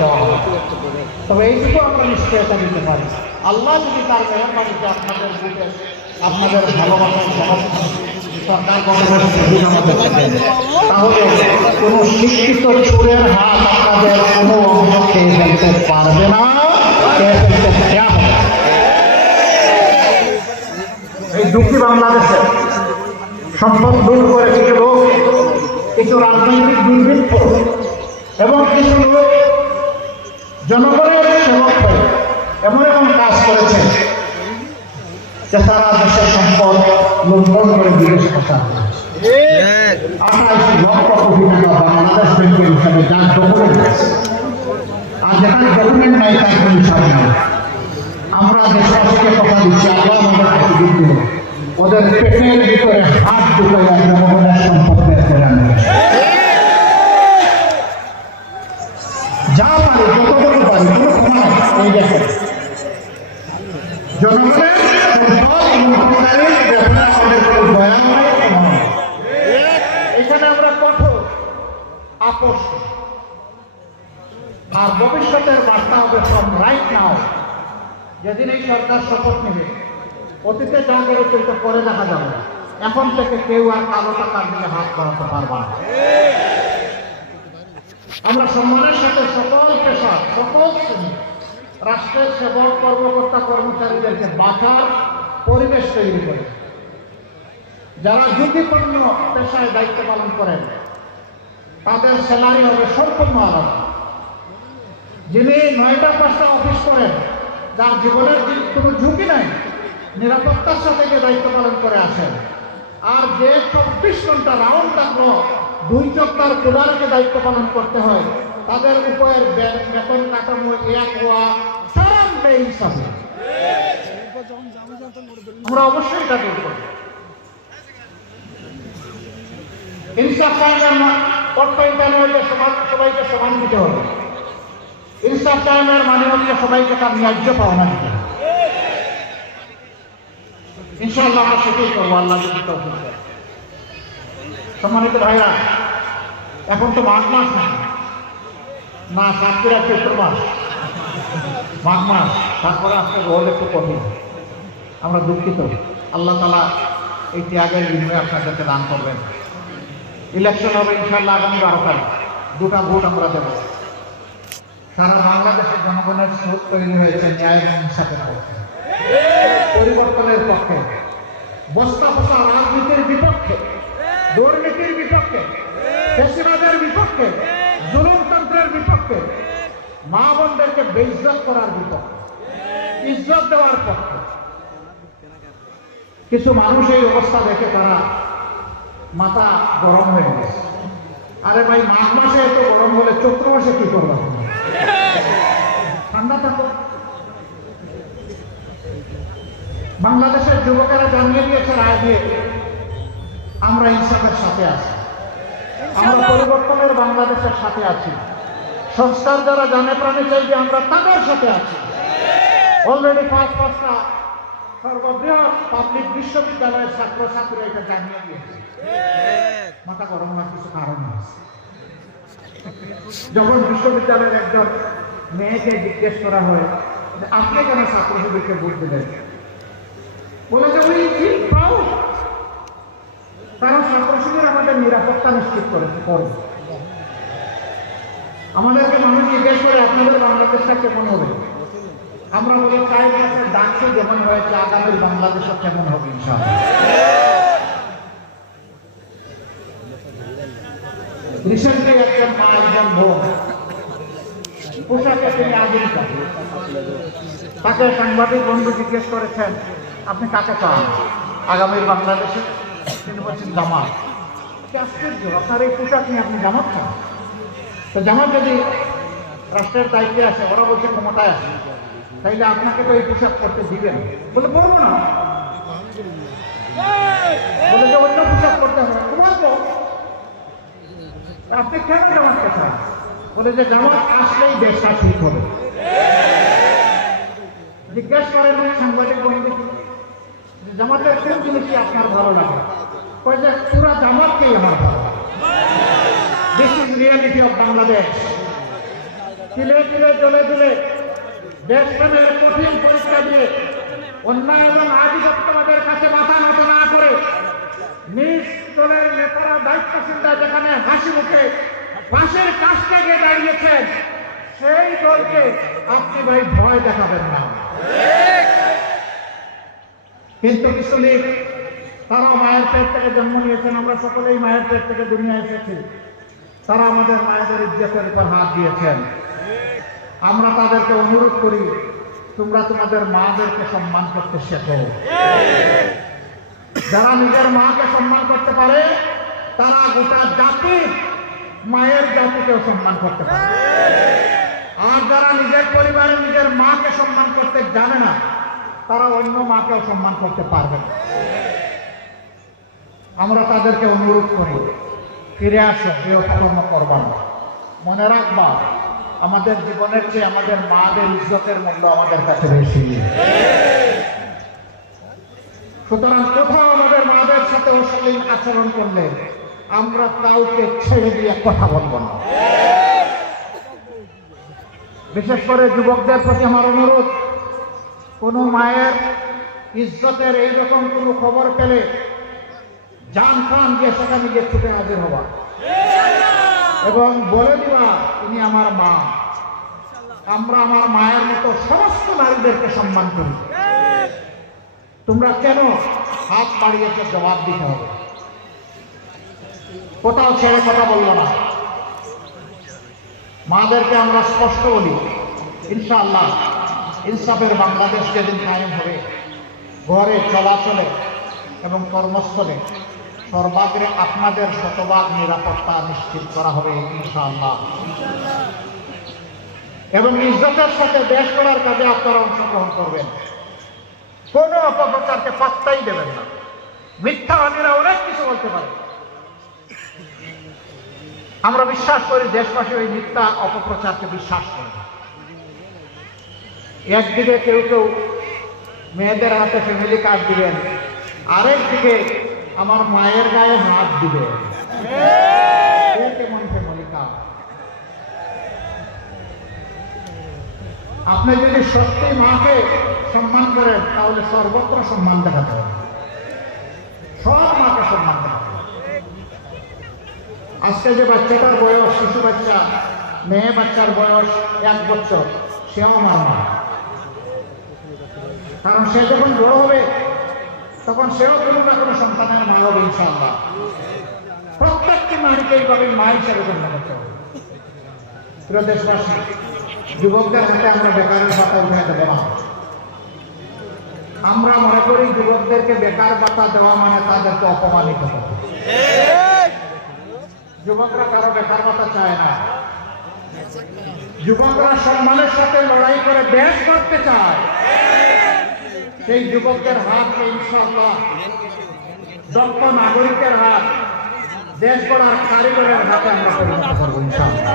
দেওয়া হবে। তবে এইটুকু আমরা নিশ্চয়তা দিতে পারি, আল্লাহ যদি তার মেহরবানিতে আপনাদের দিকে আপনাদের ভালোবাসার সরকার তাহলে কোনো শিক্ষিত চোরের হাত আপনাদের কোনো অংশ খেয়ে ফেলতে পারবে না, খেয়ে ফেলতে দেওয়া হবে। এই দুঃখী বাংলাদেশে সম্পদ দূর করে কিছু লোক, কিছু রাজনৈতিক দুর্বৃত্ত এবং কিছু লোক জনগণের সেবক হয়ে এমন এমন কাজ করেছে যে তারা দেশের সম্পদ লুণ্ঠন করে বিদেশে প্রচার করেছে। 28 লক্ষ কোটি টাকা বাংলাদেশ ব্যাংকের হিসাবে যার ডকুমেন্ট আছে, আর যেখানে ডকুমেন্ট নাই তার কোনো হিসাব নেই। আমরা দেশবাসীকে কথা দিচ্ছি, আল্লাহ আমাদের কাছে দিতে হবে, ওদের পেটের ভিতরে হাত ঢুকে জনগণের সম্পদ বের করে আনবে। যা পারি যতটুকু পারি কোনো ক্ষমা নাই। এই দেখেন জনগণের এখানে আমরা কঠোর আপোষ, আর ভবিষ্যতের বার্তা হবে ফ্রম রাইট নাও। যেদিন এই সরকার শপথ নেবে, অতীতে যা করে চলতে করে দেখা যাবে, এখন থেকে কেউ আর কালো টাকার দিকে হাত বাড়াতে পারবে না। আমরা সম্মানের সাথে সকল পেশা, সকল শ্রেণী রাষ্ট্রের সেবক কর্মকর্তা কর্মচারীদেরকে বাঁচার পরিবেশ তৈরি করে। যারা ঝুঁকিপূর্ণ পেশায় দায়িত্ব পালন করেন তাদের স্যালারি হবে সম্পূর্ণ আলাদা। যিনি 9টা 5টা অফিস করেন, যার জীবনের কোনো ঝুঁকি নাই, নিরাপত্তার সাথে যে দায়িত্ব পালন করে আসেন, আর যে 24 ঘন্টা রাউন্ড থাকলো 2 চক্কার কুলারকে দায়িত্ব পালন করতে হয়, তাদের উপরের বেতন কাঠামো এক হওয়া চরম বেহিসাবি। আমরা অবশ্যই এটা দূর করি। ইনসাফ কায়েমের অর্থ এটা নয় যে সবাইকে সমান দিতে হবে। ইনসাফ কায়েমের মানে হচ্ছে সবাইকে তার ন্যায্য পাওনা দিতে হবে। ইনশাআল্লাহ আমরা সেটাই করবো, আল্লাহ যদি তৌফিক দেয়। সম্মানিত ভাইরা, এখন তো মাঘ মাস না, সাতক্ষীরা চৈত্র মাস, মাঘ মাস, তারপরে আজকে রোদ একটু কঠিন। আমরা দুঃখিত। আল্লাহ তাআলা এই ত্যাগের বিনিময়ে আপনাদেরকে দান করবেন। ইলেকশন হবে ইনশাআল্লাহ আগামী 12 তারিখ। 2টা ভোট আমরা দেব। সারা বাংলাদেশের জনগণের স্রোত তৈরি হয়েছে ন্যায় এবং ইনসাফের পক্ষে, পরিবর্তনের পক্ষে, বস্তা বস্তা রাজনীতির বিপক্ষে, দুর্নীতির বিপক্ষে, ফ্যাসিবাদের বিপক্ষে, জুলুমতন্ত্রের বিপক্ষে, মা বোনদেরকে বেইজ্জত করার বিপক্ষে, ইজ্জত দেওয়ার পক্ষে। কিছু মানুষ এই অবস্থা দেখে তারা মাথা গরম হয়ে গেছে। আরে ভাই, মাঘ মাসে এত গরম হলে চৈত্র মাসে কি করবা? ঠান্ডা থাকো। বাংলাদেশের যুবকেরা জানিয়ে দিয়েছে রায় দিয়ে, আমরা ইনসাফের সাথে আছি, আমরা পরিবর্তনের বাংলাদেশের সাথে আছি। সংস্কার যারা জানে প্রাণে চাই যে আমরা তাদের সাথে আছি। অলরেডি 5টা সর্ববৃহৎ পাবলিক বিশ্ববিদ্যালয়ের ছাত্রছাত্রীরা এটা জানিয়ে দিয়েছে। মাথা গরম হওয়ার কিছু কারণ আছে। যখন বিশ্ববিদ্যালয়ের একজন মেয়েকে জিজ্ঞেস করা হয় যে আপনি কেন ছাত্রছাত্রীকে ভোট দিলেন, বলে যে উই ফিল প্রাউড, কারণ ছাত্রছাত্রীরা আমাদের নিরাপত্তা নিশ্চিত করেছে। আমাদেরকে মানুষ জিজ্ঞেস করে আপনাদের বাংলাদেশটা কেমন হবে, আমরা বলি 4 বছর ডাকছে যেমন হয়েছে, আগামীর বাংলাদেশও কেমন হবে ইনশাআল্লাহ। রিসেন্টলি একজন মা, একজন বোন পোশাকে তিনি আমেরিকা, তাকে সাংবাদিক বন্ধু জিজ্ঞেস করেছেন আপনি কাকে চান আগামীর বাংলাদেশে? তিনি বলছেন জামাত। আশ্চর্য, আপনার এই পোশাক নিয়ে আপনি জামাত চান? তো জামাত যদি রাষ্ট্রের দায়িত্বে আসে, ওরা বলছে ক্ষমতায় আসে, তাইলে আপনাকে তো এই পোশাক করতে দিবেন? বলে করবো না, বলে যে অন্য পোশাক করতে হবে। তোমার তো আপনি কেন জামাতকে চান? বলে যে জামাত আসলেই দেশটা ঠিক হবে। জিজ্ঞেস করেন সাংবাদিক বন্ধু, জামাতের কোন জিনিসটি আপনার ভালো লাগে? কয় যে পুরা জামাতকেই আমার ভালো লাগে। This is reality of Bangladesh. তিলে তিলে জ্বলে জ্বলে দেশপ্রেমের কঠিন পরীক্ষা দিয়ে অন্যায় এবং আধিপত্যবাদের কাছে মাথা নত না করে নিজ দলের নেতারা দায়িত্বশীলরা যেখানে হাসি মুখে পাশের কাজটা গিয়ে দাঁড়িয়েছেন, সেই দলকে আপনি ভাই ভয় দেখাবেন না। কিন্তু কিছু লোক তারা মায়ের পেট থেকে জন্ম নিয়েছেন, আমরা সকলেই মায়ের পেট থেকে দুনিয়া এসেছি, তারা আমাদের মায়েদের ইজ্জতের উপর হাত দিয়েছেন। আমরা তাদেরকে অনুরোধ করি, তোমরা তোমাদের মাদেরকে সম্মান করতে শেখো। যারা নিজের মাকে সম্মান করতে পারে তারা গোটা জাতি মায়ের জাতিকেও সম্মান করতে পারে। আর যারা নিজের পরিবারে নিজের মাকে সম্মান করতে জানে না তারা অন্য মাকেও সম্মান করতে পারবে না। আমরা তাদেরকে অনুরোধ করি, ফিরে আসো, এই অপকর্ম করবা না। মনে রাখবা, আমাদের জীবনের চেয়ে আমাদের মাদের ইজ্জতের মূল্য আমাদের কাছে বেশি। সুতরাং কোথাও আমাদের মাদের সাথে অশালীন আচরণ করলে আমরা কাউকে ছেড়ে দিয়ে কথা বলবো না। বিশেষ করে যুবকদের প্রতি আমার অনুরোধ, কোনো মায়ের ইজ্জতের এইরকম কোনো খবর পেলে জান প্রাণ দিয়ে সেখানে গিয়ে ছুটে হাজির হবা এবং বলে দিবা, তিনি আমার মা। আমরা আমার মায়ের মতো সমস্ত নারীদেরকে সম্মান করি। তোমরা কেন হাত বাড়িয়েছে জবাব দিতে হবে। কোথাও ছেড়ে কথা বলবো না। মাদেরকে আমরা স্পষ্ট বলি, ইনশাআল্লাহ ইনসাফের বাংলাদেশ যেদিন কায়েম হবে, ঘরে চলাচলে এবং কর্মস্থলে সর্বাগ্রে আপনাদের শতভাগ নিরাপত্তা নিশ্চিত করা হবে ইনশাআল্লাহ। এবং ইজ্জতের সাথে দেশ গড়ার কাজে আপনারা অংশগ্রহণ করবেন। কোনো অপপ্রচারকে পাত্তাই দেবেন না। মিথ্যাবাদীরা অনেক কিছু বলতে পারে, আমরা বিশ্বাস করি দেশবাসী ওই মিথ্যা অপপ্রচারকে বিশ্বাস করে। একদিকে কেউ কেউ মেয়েদের হাতে ফ্যামিলি কার্ড দিবেন, আরেকদিকে আমার মায়ের গায়ে হাত দিবে। কেমন ফ্যামিলি কার্ড? আপনি যদি সত্যি মাকে সম্মান করেন তাহলে সর্বত্র সম্মান দেখাতে হবে, সব মাকে সম্মান দেখাতে হবে। আজকে যে বাচ্চাটার বয়স, শিশু বাচ্চা, মেয়ে বাচ্চার বয়স 1 বছর, সেও আমার মা। কারণ সে যখন বড় হবে তখন সেও কোনো না কোনো সন্তানের মা হবে ইনশাআল্লাহ। প্রত্যেকটি নারীকে এইভাবে মা হিসেবে গণ্য করতে হবে। প্রিয় দেশবাসী, যুবকদের হাতে আমরা বেকারের ভাতা উঠে দেবো না। আমরা মনে করি যুবকদেরকে বেকার ভাতা দেওয়া মানে তাদেরকে অপমানিত করা। যুবকরা কারো বেকার ভাতা চায় না। যুবকরা সম্মানের সাথে লড়াই করে দেশ করতে চায়। সেই যুবকদের হাতকে ইনশাআল্লাহ দক্ষ নাগরিকের হাত, দেশ গড়ার কারিগরের হাতে আমরা পরিণত করবো ইনশাআল্লাহ।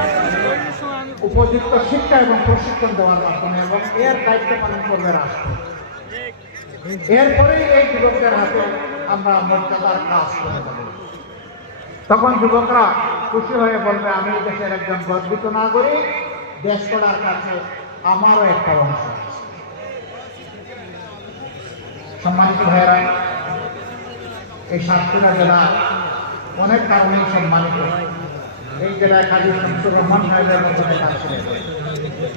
উপযুক্ত শিক্ষা এবং প্রশিক্ষণ দেওয়ার মাধ্যমে, এবং এর দায়িত্ব পালন করবে রাষ্ট্র। এরপরেই এই যুবকদের হাতে আমরা মর্যাদার কাজ করে দেব। তখন যুবকরা খুশি হয়ে বলবে, আমি এই দেশের একজন গর্বিত নাগরিক, দেশ গড়ার কাছে আমারও একটা অংশ আছে। সম্মানিত ভাইয়েরা, এই সাতক্ষীরা জেলা অনেক কারণেই সম্মানিত। এই জেলায় কাজী শামসুর রহমান সাহেবের মতো নেতা ছিলেন,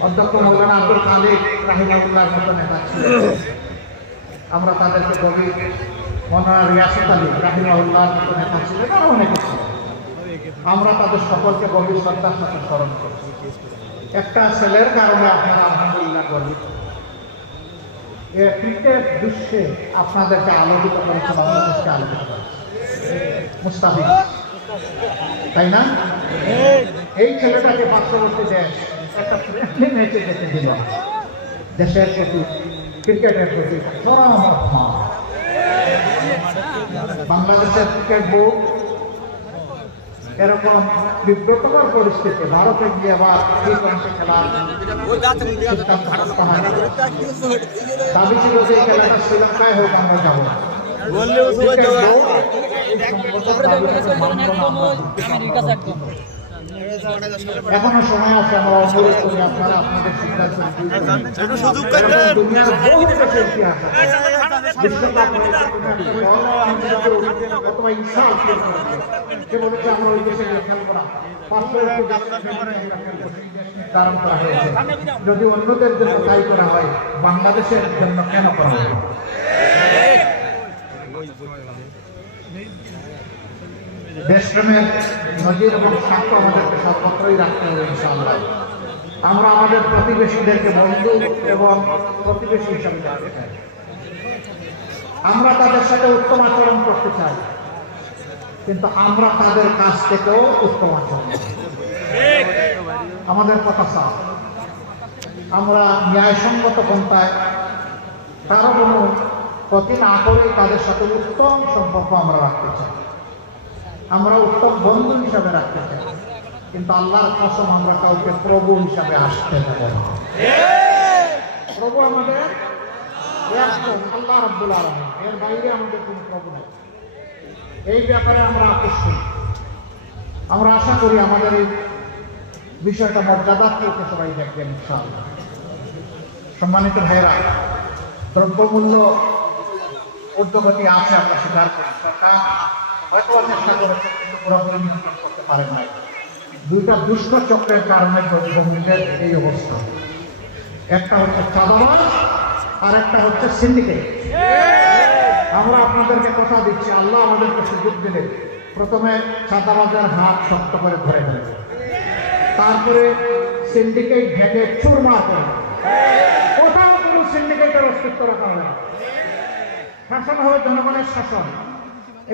অধ্যক্ষ মৌলানা আব্দুল খালিক রাহিমাহুল্লাহর মতো নেতা ছিলেন। আমরা তাদেরকে কবি মৌলানা রিয়াসত আলী রাহিমাহুল্লাহর মতো নেতা ছিলেন, আরো অনেকে ছিলেন। আমরা তাদের সকলকে গভীর শ্রদ্ধার সাথে স্মরণ করি। একটা ছেলের কারণে আপনারা আলহামদুলিল্লাহ গর্বিত। ক্রিকেট বিশ্বে আপনাদেরকে আলোকিত করেছে, বাংলাদেশকে আলোকিত করেছে মুস্তাফিজ, তাই না? এই ছেলেটাকে পার্শ্ববর্তী দেশ একটা ফ্রেন্ডলি ম্যাচে যেতে দিল। দেশের প্রতি, ক্রিকেটের প্রতি বাংলাদেশের ক্রিকেট বোর্ড এরকম বিব্রতকর পরিস্থিতি, ভারতে গিয়ে আবার এই অংশে খেলার দাবি ছিল যে খেলাটা শ্রীলঙ্কায় হোক, আমরা যাবো না। এখনো সময় আছে, আমরা অনুরোধ করি আপনারা আপনাদের সিদ্ধান্ত দুনিয়ার বহু দেশের ইতিহাস বিশ্বকাপ অথবা ইচ্ছা সে বলেছে আমরা ওই দেশে খেলবো না, নির্ধারণ করা হয়েছে। যদি অন্যদের জন্য তাই করা হয়, বাংলাদেশের জন্য কেন করা হয়? দেশপ্রেমের নজির এবং সাক্ষ্য আমাদেরকে সর্বত্রই রাখতে হবে ইনশাআল্লাহ। আমরা আমাদের প্রতিবেশীদেরকে বন্ধু এবং প্রতিবেশী হিসাবে দেখতে চাই। আমরা তাদের সাথে উত্তম আচরণ করতে চাই, কিন্তু আমরা তাদের কাছ থেকেও উত্তম আচরণ আমাদের কথা চাই। আমরা ন্যায়সঙ্গত পন্থায় কারো কোনো ক্ষতি না করে তাদের সাথে উত্তম সম্পর্ক আমরা রাখতে চাই, আমরা উত্তম বন্ধু হিসাবে রাখতে চাই। কিন্তু আল্লাহর কসম, আমরা কাউকে প্রভু হিসাবে আসতে দেব না। প্রভু আমাদের আল্লাহ রাব্বুল আলামিন, এর বাইরে আমাদের কোনো প্রভু নেই। এই ব্যাপারে আমরা আকর্ষণ, আমরা আশা করি আমাদের এই বিষয়টা মর্যাদার চোখে সবাই দেখবেন ইনশাআল্লাহ। সম্মানিত ভাইরা, দ্রব্যমূল্য ঊর্ধ্বগতি আছে, আমরা স্বীকার করি। সরকার হয়তো চেষ্টা করেছে, কিন্তু পুরোপুরি নিয়ন্ত্রণ করতে পারেন নাই। দুইটা দুষ্ট চক্রের কারণে দ্রব্যমূল্যের এই অবস্থা। একটা হচ্ছে চাঁদাবাজ আর একটা হচ্ছে সিন্ডিকেট। আমরা আপনাদেরকে কথা দিচ্ছি, আল্লাহ আমাদেরকে সুযোগ দিলে প্রথমে চাঁদাবাজের হাত শক্ত করে ধরে নেবে, তারপরে সিন্ডিকেট ভেঙে চুরমার করবে। কোথাও কোনো সিন্ডিকেটের অস্তিত্ব রাখা হবে না। শাসন হবে জনগণের শাসন।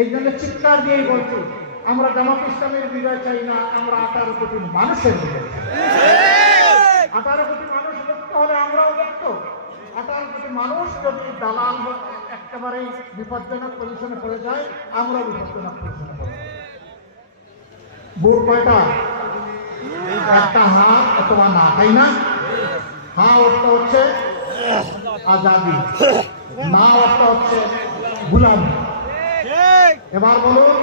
এই জন্য চিৎকার দিয়েই বলছি, আমরা জামাত ইসলামের বিজয় চাই না, আমরা 18 কোটি মানুষের বিজয় চাই। 18 কোটি মানুষ মুক্ত হলে আমরাও মুক্ত। 18 কোটি মানুষ যদি দালাল একেবারেই বিপজ্জনক পজিশনে পড়ে যায়, আমরা বিপজ্জনক পজিশনে পড়ে যাই। ভোট কয়টা? একটা হ্যাঁ অথবা না, তাই না? হ্যাঁ অর্থ হচ্ছে আজাদি, না অর্থ হচ্ছে গুলামি। এবার বলুন,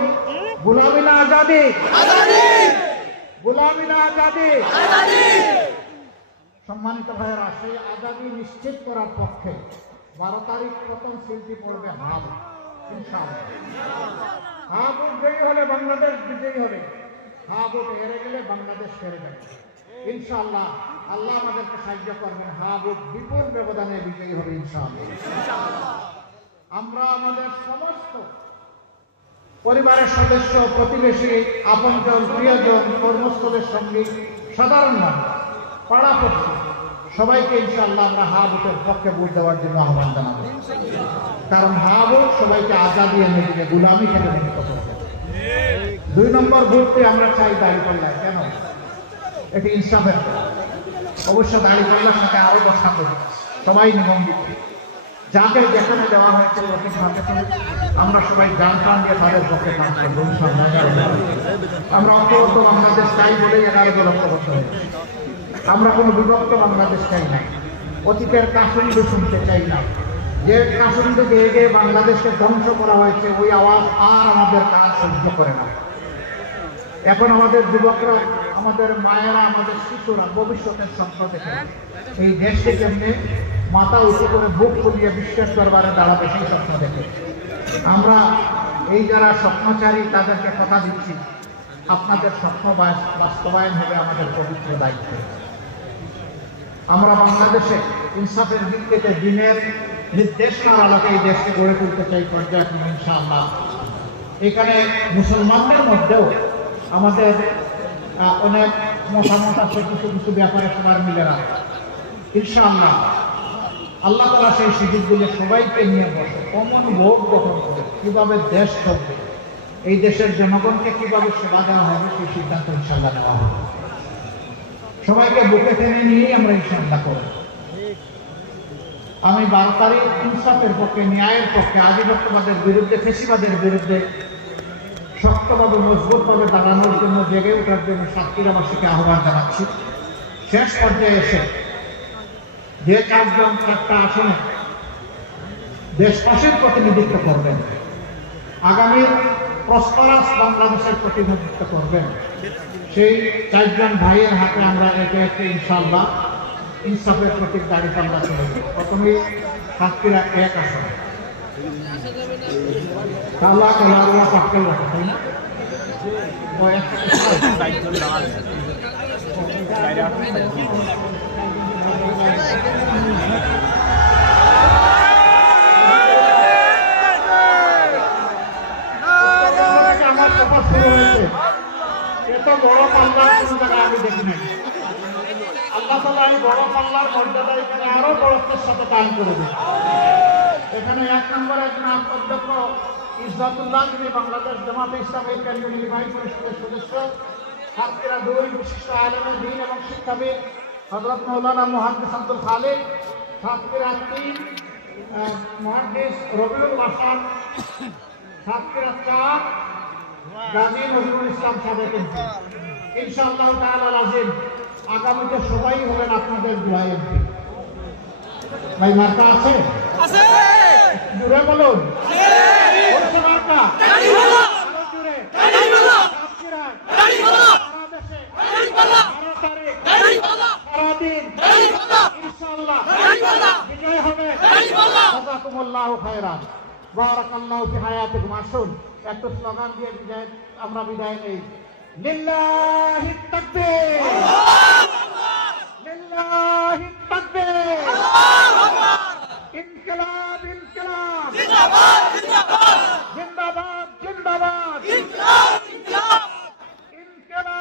গুলামি না আজাদি? গুলামি না আজাদি? সম্মানিত ভাইয়েরা, সেই আজাদি নিশ্চিত করার পক্ষে 12 তারিখ প্রথম শিল্পী পড়বে হাব, ইনশাআল্লাহ। হাব বিজয়ী হলে বাংলাদেশ বিজয়ী হবে, হাব হেরে গেলে বাংলাদেশ হেরে যাবে ইনশাআল্লাহ। আল্লাহ আমাদেরকে সাহায্য করবেন, হাব বিপুল ব্যবধানে বিজয়ী হবে ইনশাআল্লাহ। আমরা আমাদের সমস্ত পরিবারের সদস্য, প্রতিবেশী, আপনজন, প্রিয়জন, কর্মস্থলের সঙ্গে সাধারণ মানুষ, পাড়াপড়শি সবাইকে ইনশাআল্লাহ আমরা হাবুটের পক্ষে ভোট দেওয়ার জন্য আহ্বান জানাবো। কারণ হাবুট সবাইকে আজাদি এনে দিবে, গুলামি থেকে মুক্ত করবে। 2 নম্বর ভোটে আমরা চাই দাঁড়িপাল্লায়। কেন? এটি ইনসাফের। অবশ্য দাঁড়িপাল্লার সাথে আরো বসা করি, সবাই নিবন্ধিত। যাকে যেখানে দেওয়া হয়েছে আমরা সবাই জান প্রাণ দিয়ে তাদের পক্ষে কাজ করবো ইনশাআল্লাহ। আমরা অন্তত বাংলাদেশ চাই বলেই 11 লক্ষ বছর। আমরা কোনো বিভক্ত বাংলাদেশ চাই না, অতীতের কাশুন্ড শুনতে চাই না। যে কাশুন্ড গিয়ে গিয়ে বাংলাদেশকে ধ্বংস করা হয়েছে, ওই আওয়াজ আর আমাদের কাজ সহ্য করে না। এখন আমাদের যুবকরা, আমাদের মায়েরা, আমাদের শিশুরা ভবিষ্যতের স্বপ্ন দেখে এই দেশকে কেমনে মাথা উঁচু করে বুক ফুলিয়ে বিশ্বের দরবারে দাঁড়াবে সেই স্বপ্ন দেখে। আমরা এই যারা স্বপ্নচারী তাদেরকে কথা দিচ্ছি, আপনাদের স্বপ্ন বাস্তবায়ন হবে আমাদের পবিত্র দায়িত্ব। আমরা বাংলাদেশে ইনসাফের ভিত্তিতে দিনের নির্দেশনার আলোকে এই দেশকে গড়ে তুলতে চাই পর্যায়ক্রমে ইনশাআল্লাহ। এখানে মুসলমানদের মধ্যেও আমাদের অনেক মতামত আছে, কিছু কিছু ব্যাপারে সবার মিলে না ইনশাআল্লাহ। আল্লাহ তাআলা সেই সুযোগগুলো সবাইকে নিয়ে বসে কমন ভোগ গঠন করে কিভাবে দেশ চলবে, এই দেশের জনগণকে কিভাবে সেবা দেওয়া হবে, সেই সিদ্ধান্ত ইনশাআল্লাহ নেওয়া হবে। সবাইকে বুকে টেনে নিয়েই আমরা ইনশাআল্লাহ করব। আমি 12 তারিখ ইনসাফের পক্ষে, ন্যায়ের পক্ষে, আধিপত্যবাদের বিরুদ্ধে, ফেসিবাদের বিরুদ্ধে শক্তভাবে মজবুতভাবে দাঁড়ানোর জন্য, জেগে ওঠার জন্য সাতক্ষীরাবাসীকে আহ্বান জানাচ্ছি। শেষ পর্যায়ে এসে যে 4 জন 4টা আসনে দেশবাসীর প্রতিনিধিত্ব করবেন, আগামী প্রসপারাস বাংলাদেশের প্রতিনিধিত্ব করবেন। সেই 4 জন ভাইয়ের হাতে আমরা একে একে ইনশাআল্লাহ ইনসাফের প্রতীক দাঁড়িয়ে পাল্লা চলে যাব। প্রথমে সাতক্ষীরা 1 আসন কালা কালারুয়া পাক্কেল রাখে, তাই না? আমার কথা শুরু হয়েছে, এত বড় পাল্লার কোনো জায়গায় আমি দেখি নাই। আল্লাহ তাআলা এই বড় পাল্লার মর্যাদা এখানে আরো বড়ত্বের সাথে দান করে দেন। এখানে 1 নম্বরে একজন অধ্যক্ষ ইজ্জাতুল্লাহ, যিনি বাংলাদেশ জামাতে ইসলামীর কেন্দ্রীয় নির্বাহী পরিষদের সদস্য, সাতক্ষীরা 2 বিশিষ্ট আলেমে দ্বীন এবং শিক্ষাবিদ হযরত মাওলানা মুহাদ্দিস আব্দুল খালিক, সাতক্ষীরা 3 মুহাদ্দিস রবিউল হাসান, সাতক্ষীরা 4 গাজী নজরুল ইসলাম সাবেক এমপি। ইনশাআল্লাহ তাআলা আজিম আগামীতে সবাই হবেন আপনাদের দোয়ায় এমপি। ভাই মার্কা আছে? আছে। জুড়ে বলুন। আছে। মার্কা? দাড়ি বলো। আরো জুড়ে। দাড়ি বলো। সাতক্ষীরা। দাড়ি বলো। সারা দেশে। দাড়ি বলো। 12 তারিখ। দাড়ি বলো। সারা দিন। দাড়ি বলো। ইনশাআল্লাহ। দাড়ি বলো। বিজয় হবে। দাড়ি বলো। জাযাকুমুল্লাহু খায়রান। বারাকাল্লাহু ফি হায়াতিকুম। আসুন একটা স্লোগান দিয়ে আমরা বিদায় নেই। লিল্লাহি তাকবীর, লিল্লাহি তাকবীর, আল্লাহু আকবার, ইনকিলাব ইনকিলাব, জিন্দাবাদ জিন্দাবাদ, জিন্দাবাদ জিন্দাবাদ, ইনকিলাব ইনকিলাব, ইনকিলাব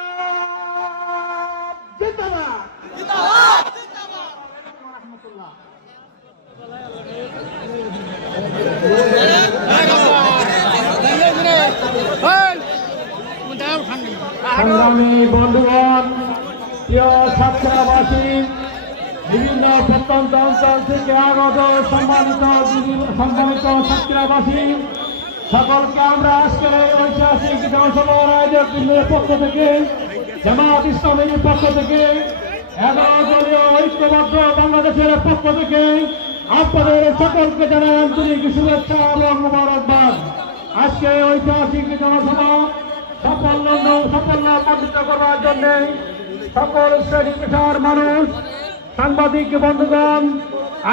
জিন্দাবাদ, জিন্দাবাদ জিন্দাবাদ। ওয়া রাহমাতুল্লাহ। সংগ্রামী বন্ধুগণ, প্রিয় সাতক্ষীরাবাসী, বিভিন্ন প্রত্যন্ত অঞ্চল থেকে আগত সম্মানিত সাতক্ষীরাবাসী, সকলকে আমরা আজকের এই ঐতিহাসিক জনসভার আয়োজকদের পক্ষ থেকে, জামাত ইসলামীর পক্ষ থেকে, 11 দলীয় ঐক্যবদ্ধ বাংলাদেশের পক্ষ থেকে আপনাদের সকলকে জানাই আন্তরিক শুভেচ্ছা এবং মোবারকবাদ। আজকে ঐতিহাসিক জনসভা সাফল্যমণ্ডিত করার জন্য সকল শ্রেণী পেশার মানুষ, সাংবাদিক বন্ধুগণ,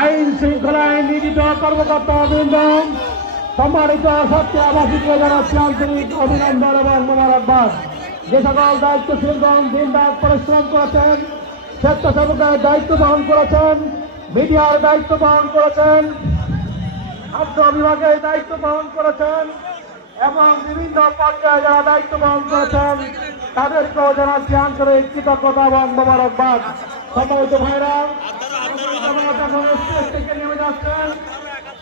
আইন শৃঙ্খলায় নিয়োজিত কর্মকর্তা বৃন্দ, সম্মানিত সাতক্ষীরাবাসীকে জানাচ্ছি আন্তরিক অভিনন্দন এবং মোবারকবাদ। যে সকল দায়িত্বশীলগণ দিন রাত পরিশ্রম করেছেন, স্বেচ্ছাসেবকের দায়িত্ব বহন করেছেন, মিডিয়ার দায়িত্ব বহন করেছেন, খাদ্য বিভাগের দায়িত্ব বহন করেছেন এবং বিভিন্ন পর্যায়ে যারা দায়িত্ব বহন করেছেন তাদেরকেও জানাচ্ছি আন্তরিক কৃতজ্ঞতা এবং মোবারকবাদ। সম্মানিত ভাইরা, স্টেজ থেকে নেমে যাচ্ছেন,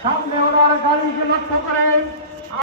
সামনে ওনার গাড়িকে লক্ষ্য করে